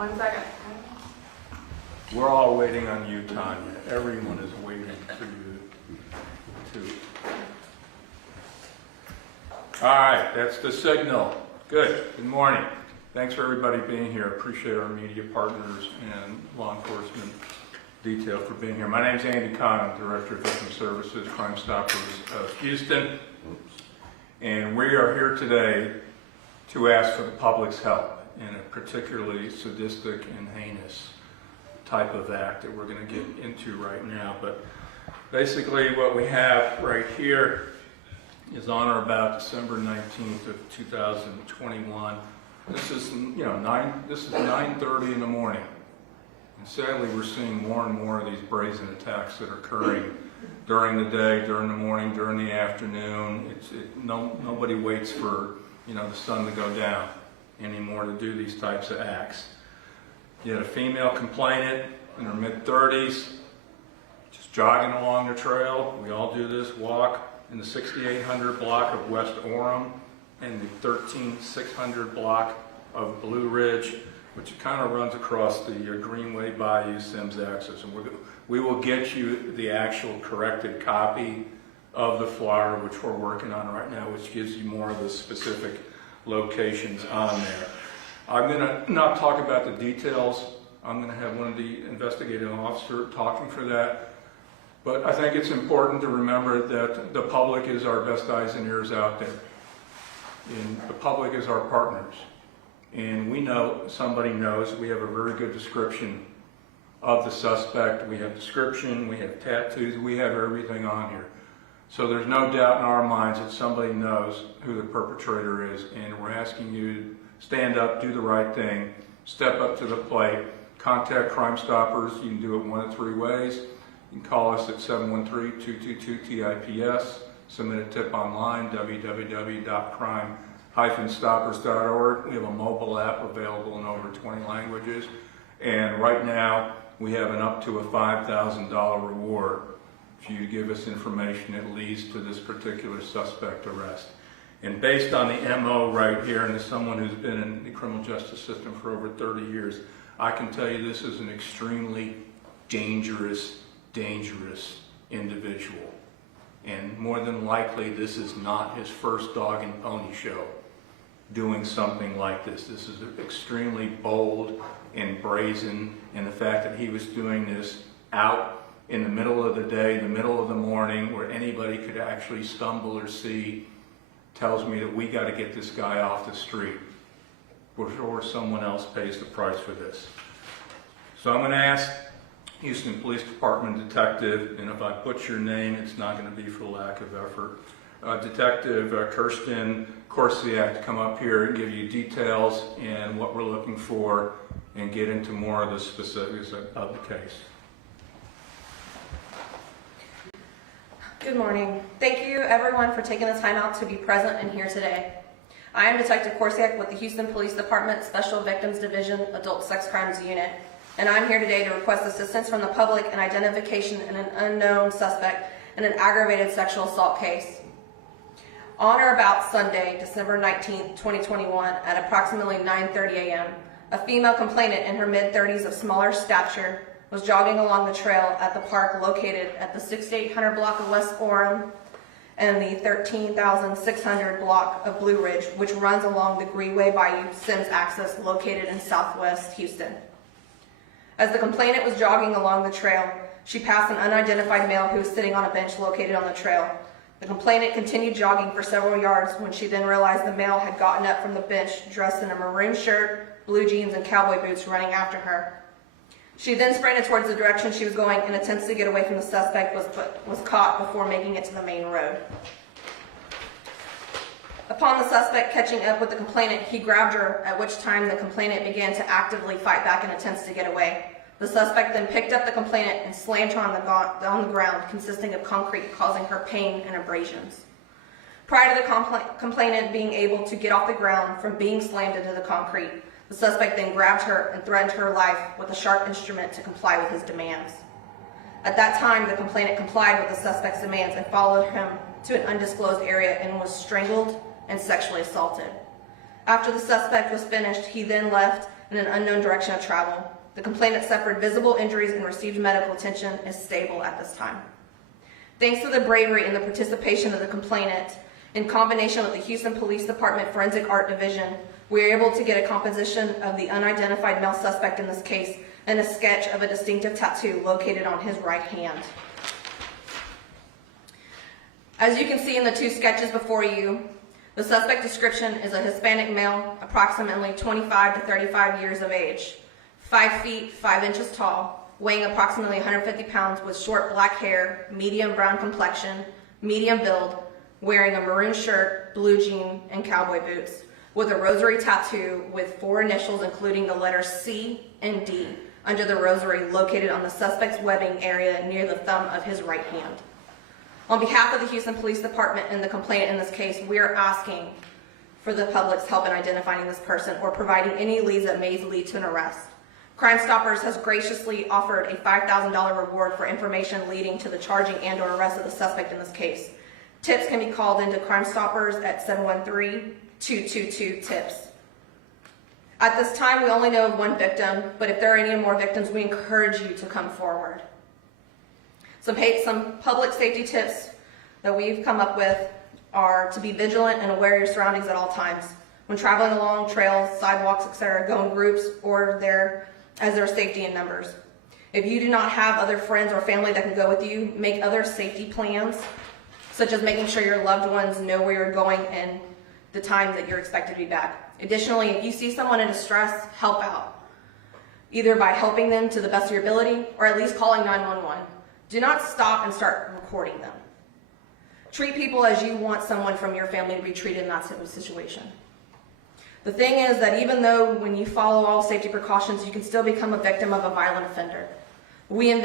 1 second. We're all waiting on you, Tanya. Everyone is waiting for you, too. All right, that's the signal. Good. Good morning. Thanks for everybody being here. Appreciate our media partners and law enforcement detail for being here. My name is Andy Kahn. I'm Director of Victim Services, Crime Stoppers of Houston. And we are here today to ask for the public's help in a particularly sadistic and heinous type of act that we're going to get into right now. But basically what we have right here is on or about December 19th of 2021. This is, this is 9:30 in the morning. And sadly, we're seeing more and more of these brazen attacks that are occurring during the day, during the morning, during the afternoon. Nobody waits for, the sun to go down anymore to do these types of acts. You had a female complainant in her mid-30s, just jogging along the trail. We all do this, walk in the 6800 block of West Orem and the 13600 block of Blue Ridge, which kind of runs across the Greenway Bayou Sims axis. And we will get you the actual corrected copy of the flyer, which we're working on right now, which gives you more of the specific locations on there. I'm going to not talk about the details. I'm going to have one of the investigating officers talking for that. But I think it's important to remember that the public is our best eyes and ears out there. And the public is our partners. And we know, somebody knows, we have a very good description of the suspect. We have description, we have tattoos, we have everything on here. So there's no doubt in our minds that somebody knows who the perpetrator is, and we're asking you to stand up, do the right thing, step up to the plate, contact Crime Stoppers. You can do it one of three ways. You can call us at 713-222-TIPS, submit a tip online, www.crime-stoppers.org. We have a mobile app available in over 20 languages, and right now we have an up to a $5,000 reward if you give us information that leads to this particular suspect arrest. And based on the MO right here, and as someone who's been in the criminal justice system for over 30 years, I can tell you this is an extremely dangerous individual. And more than likely, this is not his first dog and pony show doing something like this. This is extremely bold and brazen, and the fact that he was doing this out in the middle of the day, the middle of the morning, where anybody could actually stumble or see, tells me that we got to get this guy off the street before someone else pays the price for this. So I'm going to ask Houston Police Department detective, and if I put your name, it's not going to be for lack of effort, Detective Kirsten Korsiak, to come up here and give you details and what we're looking for and get into more of the specifics of the case. Good morning. Thank you everyone for taking the time out to be present and here today. I am Detective Korsiak with the Houston Police Department Special Victims Division Adult Sex Crimes Unit, and I'm here today to request assistance from the public in identification in an unknown suspect in an aggravated sexual assault case. On or about Sunday, December 19th, 2021, at approximately 9:30 a.m., a female complainant in her mid-30s of smaller stature was jogging along the trail at the park located at the 6800 block of West Orem and the 13600 block of Blue Ridge, which runs along the Greenway Bayou Sims axis located in southwest Houston. As the complainant was jogging along the trail, she passed an unidentified male who was sitting on a bench located on the trail. The complainant continued jogging for several yards when she then realized the male had gotten up from the bench dressed in a maroon shirt, blue jeans, and cowboy boots, running after her. She then sprinted towards the direction she was going and attempts to get away from the suspect was caught before making it to the main road. Upon the suspect catching up with the complainant, he grabbed her, at which time the complainant began to actively fight back in attempts to get away. The suspect then picked up the complainant and slammed her on the ground, consisting of concrete, causing her pain and abrasions. Prior to the complainant being able to get off the ground from being slammed into the concrete, the suspect then grabbed her and threatened her life with a sharp instrument to comply with his demands. At that time, the complainant complied with the suspect's demands and followed him to an undisclosed area and was strangled and sexually assaulted. After the suspect was finished, he then left in an unknown direction of travel. The complainant suffered visible injuries and received medical attention, is stable at this time. Thanks to the bravery and the participation of the complainant, in combination with the Houston Police Department Forensic Art Division, we were able to get a composition of the unidentified male suspect in this case and a sketch of a distinctive tattoo located on his right hand. As you can see in the two sketches before you, the suspect description is a Hispanic male, approximately 25 to 35 years of age, 5 feet 5 inches tall, weighing approximately 150 pounds with short black hair, medium brown complexion, medium build, wearing a maroon shirt, blue jean, and cowboy boots, with a rosary tattoo with 4 initials including the letters C and D under the rosary located on the suspect's webbing area near the thumb of his right hand. On behalf of the Houston Police Department and the complainant in this case, we are asking for the public's help in identifying this person or providing any leads that may lead to an arrest. Crime Stoppers has graciously offered a $5,000 reward for information leading to the charging and or arrest of the suspect in this case. Tips can be called into Crime Stoppers at 713-222-TIPS. At this time, we only know of 1 victim, but if there are any more victims, we encourage you to come forward. Some public safety tips that we've come up with are to be vigilant and aware of your surroundings at all times. When traveling along trails, sidewalks, etc., go in groups or as there are safety in numbers. If you do not have other friends or family that can go with you, make other safety plans, such as making sure your loved ones know where you're going and the time that you're expected to be back. Additionally, if you see someone in distress, help out, either by helping them to the best of your ability or at least calling 911. Do not stop and start recording them. Treat people as you want someone from your family to be treated in that situation. The thing is that even though when you follow all safety precautions, you can still become a victim of a violent offender. We in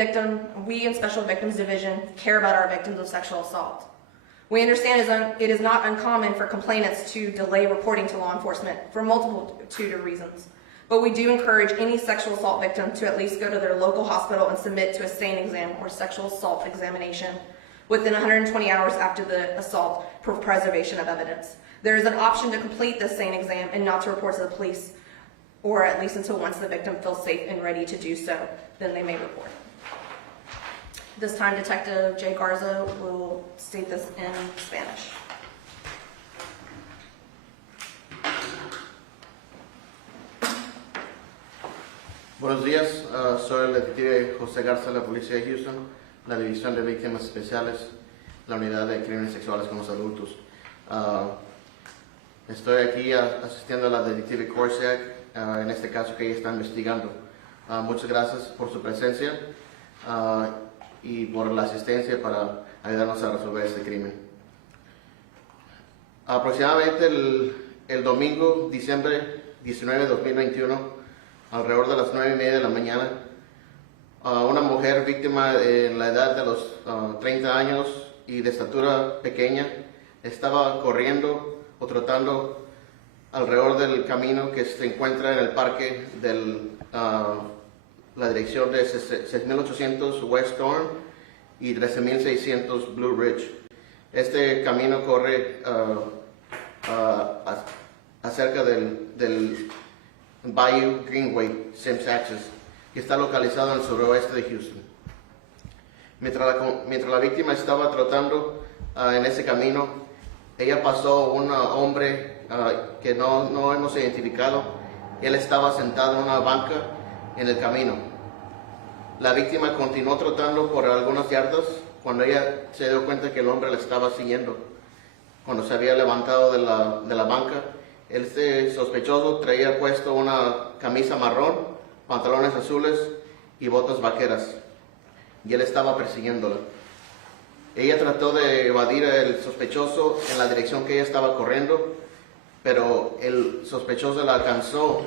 Special Victims Division care about our victims of sexual assault. We understand it is not uncommon for complainants to delay reporting to law enforcement for multitude of reasons. But we do encourage any sexual assault victim to at least go to their local hospital and submit to a SANE exam or sexual assault examination within 120 hours after the assault for preservation of evidence. There is an option to complete the SANE exam and not to report to the police, or at least until once the victim feels safe and ready to do so, then they may report. This time, Detective Jay Garza will state this in Spanish. Buenos días, soy el detective José Garza de la Policía de Houston, la División de Víctimas Especiales, la Unidad de Crímenes Sexuales con los Adultos. Estoy aquí asistiendo a la detective Corsiak, en este caso que ella está investigando. Muchas gracias por su presencia y por la asistencia para ayudarnos a resolver este crimen. Aproximadamente el domingo, diciembre 19 de 2021, alrededor de las 9:30 de la mañana, una mujer víctima en la edad de los 30 años y de estatura pequeña estaba corriendo o trotando alrededor del camino que se encuentra en el parque de la dirección de 6800 West Thorn y 13600 Blue Ridge. Este camino corre acerca del Bayou Greenway, Sims Access, que está localizado en el suroeste de Houston. Mientras la víctima estaba trotando en ese camino, ella pasó un hombre que no hemos identificado. Él estaba sentado en una banca en el camino. La víctima continuó trotando por algunas yardas cuando ella se dio cuenta que el hombre la estaba siguiendo. Cuando se había levantado de la banca, este sospechoso traía puesto una camisa marrón, pantalones azules y botas vaqueras, y él estaba persiguiéndola. Ella trató de evadir al sospechoso en la dirección que ella estaba corriendo, pero el sospechoso la alcanzó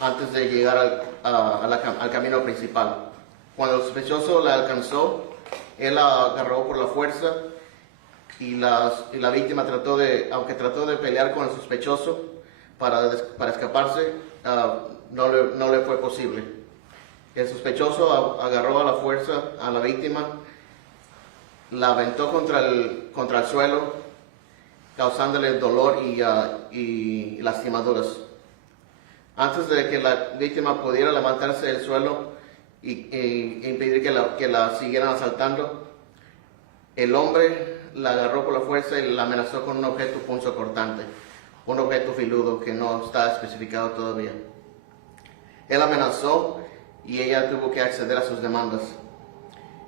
antes de llegar al camino principal. Cuando el sospechoso la alcanzó, él la agarró por la fuerza y la víctima aunque trató de pelear con el sospechoso para escaparse, no le fue posible. El sospechoso agarró a la fuerza a la víctima, la aventó contra el suelo, causándole dolor y lastimaduras. Antes de que la víctima pudiera levantarse del suelo e impedir que la siguieran asaltando, el hombre la agarró por la fuerza y la amenazó con un objeto punzocortante, un objeto filudo que no está especificado todavía. Él amenazó y ella tuvo que acceder a sus demandas.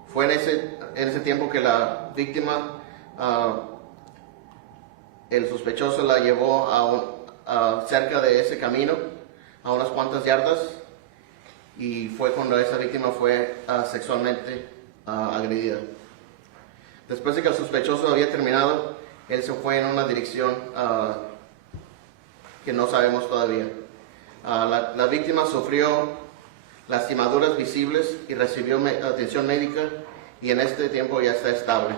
Fue en ese tiempo que la víctima, el sospechoso la llevó cerca de ese camino, a unas cuantas yardas, y fue cuando esa víctima fue sexualmente agredida. Después de que el sospechoso había terminado, él se fue en una dirección que no sabemos todavía. La víctima sufrió lastimaduras visibles y recibió atención médica, y en este tiempo ya está estable.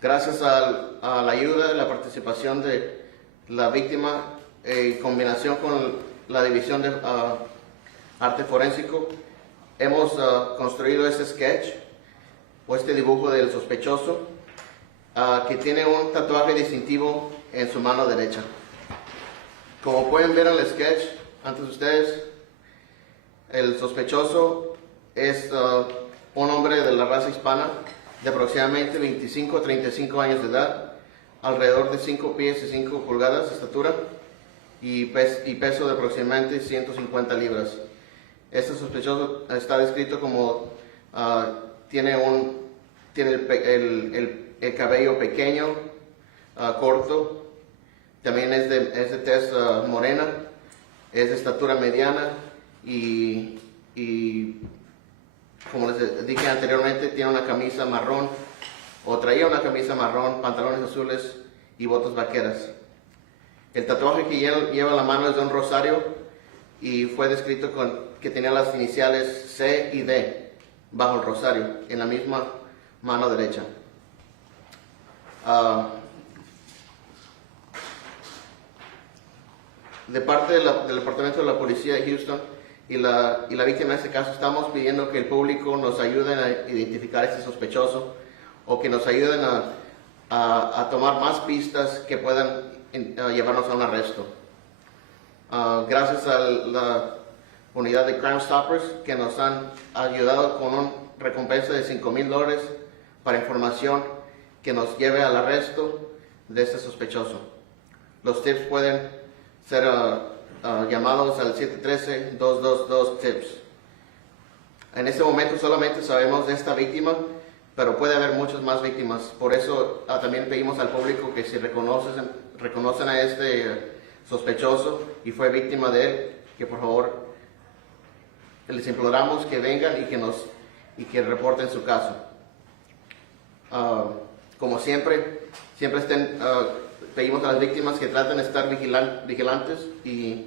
Gracias a la ayuda y la participación de la víctima, en combinación con la división de arte forénsico, hemos construido este sketch o este dibujo del sospechoso, que tiene un tatuaje distintivo en su mano derecha. Como pueden ver en el sketch ante ustedes, el sospechoso es un hombre de la raza hispana de aproximadamente 25 a 35 años de edad, alrededor de 5 pies y 5 pulgadas de estatura y peso de aproximadamente 150 libras. Este sospechoso está descrito como tiene el cabello pequeño, corto, también es de tez morena, es de estatura mediana y como les dije anteriormente, tiene una camisa marrón, o traía una camisa marrón, pantalones azules y botas vaqueras. El tatuaje que lleva en la mano es de un rosario y fue descrito que tenía las iniciales C y D bajo el rosario, en la misma mano derecha. De parte del Departamento de la Policía de Houston y la víctima en este caso, estamos pidiendo que el público nos ayude a identificar a este sospechoso, o que nos ayuden a tomar más pistas que puedan llevarnos a un arresto. Gracias a la unidad de Crime Stoppers, que nos han ayudado con una recompensa de $5,000 para información que nos lleve al arresto de este sospechoso. Los tips pueden ser llamados al 713-222-TIPS. En este momento solamente sabemos de esta víctima, pero puede haber muchas más víctimas. Por eso también pedimos al público que si reconocen a este sospechoso y fue víctima de él, que por favor les imploramos que vengan y que reporten su caso. Como siempre pedimos a las víctimas que traten de estar vigilantes y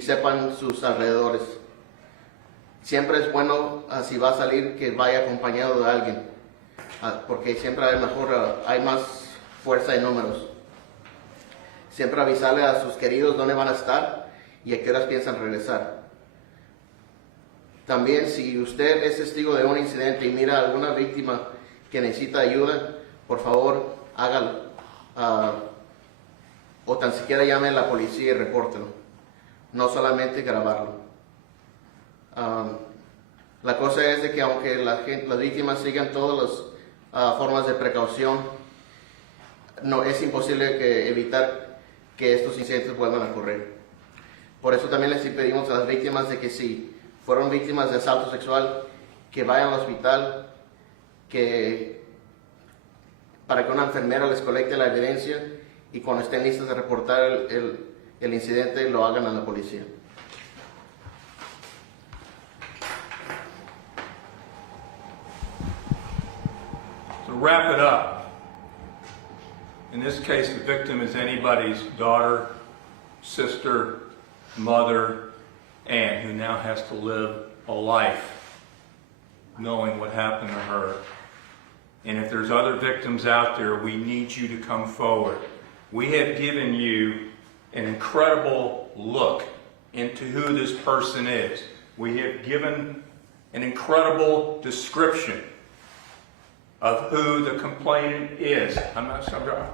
sepan sus alrededores. Siempre es bueno, si va a salir, que vaya acompañado de alguien, porque siempre hay más fuerza en números. Siempre avisarle a sus queridos dónde van a estar y a qué horas piensan regresar. También, si usted es testigo de un incidente y mira a alguna víctima que necesita ayuda, por favor, hágalo. O tan siquiera llame a la policía y repórtelo. No solamente grabarlo. La cosa es de que aunque las víctimas sigan todas las formas de precaución, no es imposible evitar que estos incidentes vuelvan a ocurrir. Por eso también les pedimos a las víctimas de que si fueron víctimas de asalto sexual, que vayan al hospital, para que una enfermera les colecte la evidencia y cuando estén listos de reportar el incidente lo hagan a la policía. To wrap it up, in this case the victim is anybody's daughter, sister, mother, aunt who now has to live a life knowing what happened to her. And if there's other victims out there, we need you to come forward. We have given you an incredible look into who this person is. We have given an incredible description of who the complainant is.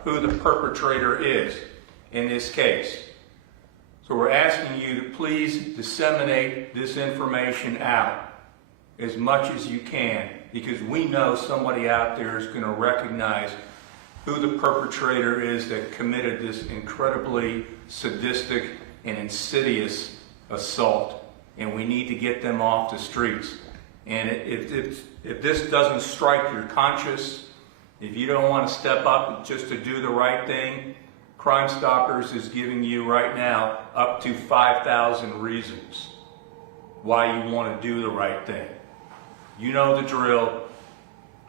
Who the perpetrator is in this case. So we're asking you to please disseminate this information out as much as you can, because we know somebody out there is going to recognize who the perpetrator is that committed this incredibly sadistic and insidious assault, and we need to get them off the streets. And if this doesn't strike your conscience, if you don't want to step up just to do the right thing, Crime Stoppers is giving you right now up to 5,000 reasons why you want to do the right thing. You know the drill.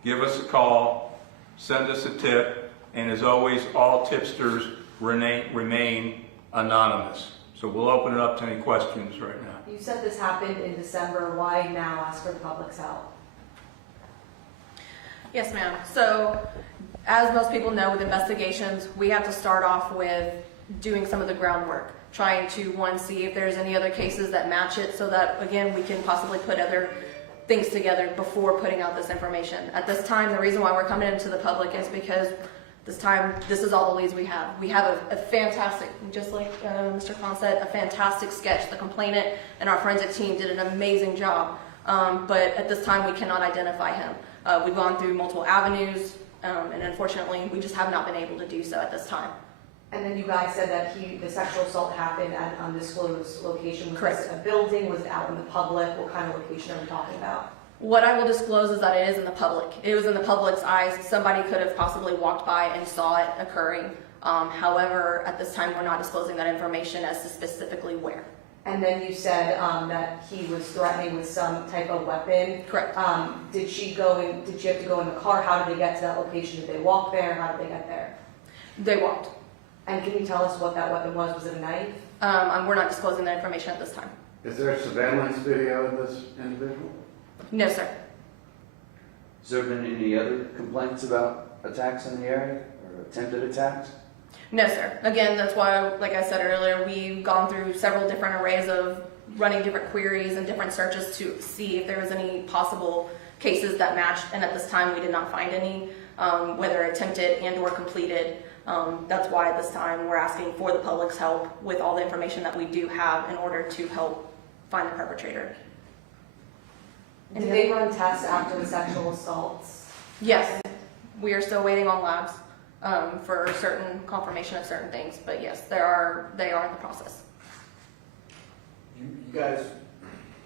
Give us a call, send us a tip, and as always, all tipsters remain anonymous. So we'll open it up to any questions right now. You said this happened in December. Why now ask for the public's help? Yes, ma'am. So, as most people know with investigations, we have to start off with doing some of the groundwork, trying to, one, see if there's any other cases that match it so that, again, we can possibly put other things together before putting out this information. At this time, the reason why we're coming into the public is because this is all the leads we have. We have a fantastic, just like Mr. Khan said, a fantastic sketch. The complainant and our forensic team did an amazing job, but at this time we cannot identify him. We've gone through multiple avenues, and unfortunately we just have not been able to do so at this time. And then you guys said that the sexual assault happened at an undisclosed location. Was Correct. this a building? Was it out in the public? What kind of location are we talking about? What I will disclose is that it is in the public. It was in the public's eyes. Somebody could have possibly walked by and saw it occurring. However, at this time, we're not disclosing that information as to specifically where. And then you said that he was threatening with some type of weapon. Correct. Did she have to go in the car? How did they get to that location? Did they walk there? How did they get there? They walked. And can you tell us what that weapon was? Was it a knife? We're not disclosing that information at this time. Is there surveillance video of this individual? No, sir. Has there been any other complaints about attacks in the area or attempted attacks? No, sir. Again, that's why, like I said earlier, we've gone through several different arrays of running different queries and different searches to see if there was any possible cases that matched, and at this time we did not find any, whether attempted and or completed. That's why at this time we're asking for the public's help with all the information that we do have in order to help find the perpetrator. Did they run tests after the sexual assaults? Yes, we are still waiting on labs for certain confirmation of certain things, but yes, they are in the process. You guys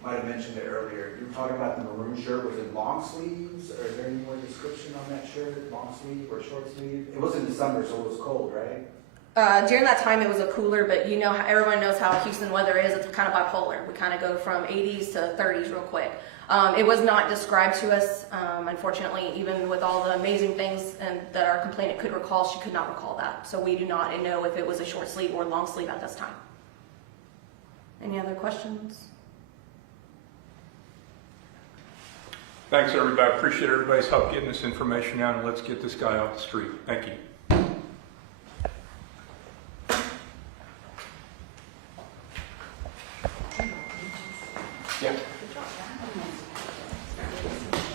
might have mentioned it earlier. You were talking about the maroon shirt. Was it long sleeves? Or is there any more description on that shirt? Long sleeve or short sleeve? It was in December, so it was cold, right? During that time, it was a cooler, but you know, everyone knows how Houston weather is. It's kind of bipolar. We kind of go from 80s to 30s real quick. It was not described to us. Unfortunately, even with all the amazing things that our complainant could recall, she could not recall that. So we do not know if it was a short sleeve or long sleeve at this time. Any other questions? Thanks, everybody. I appreciate everybody's help getting this information out, and let's get this guy off the street. Thank you.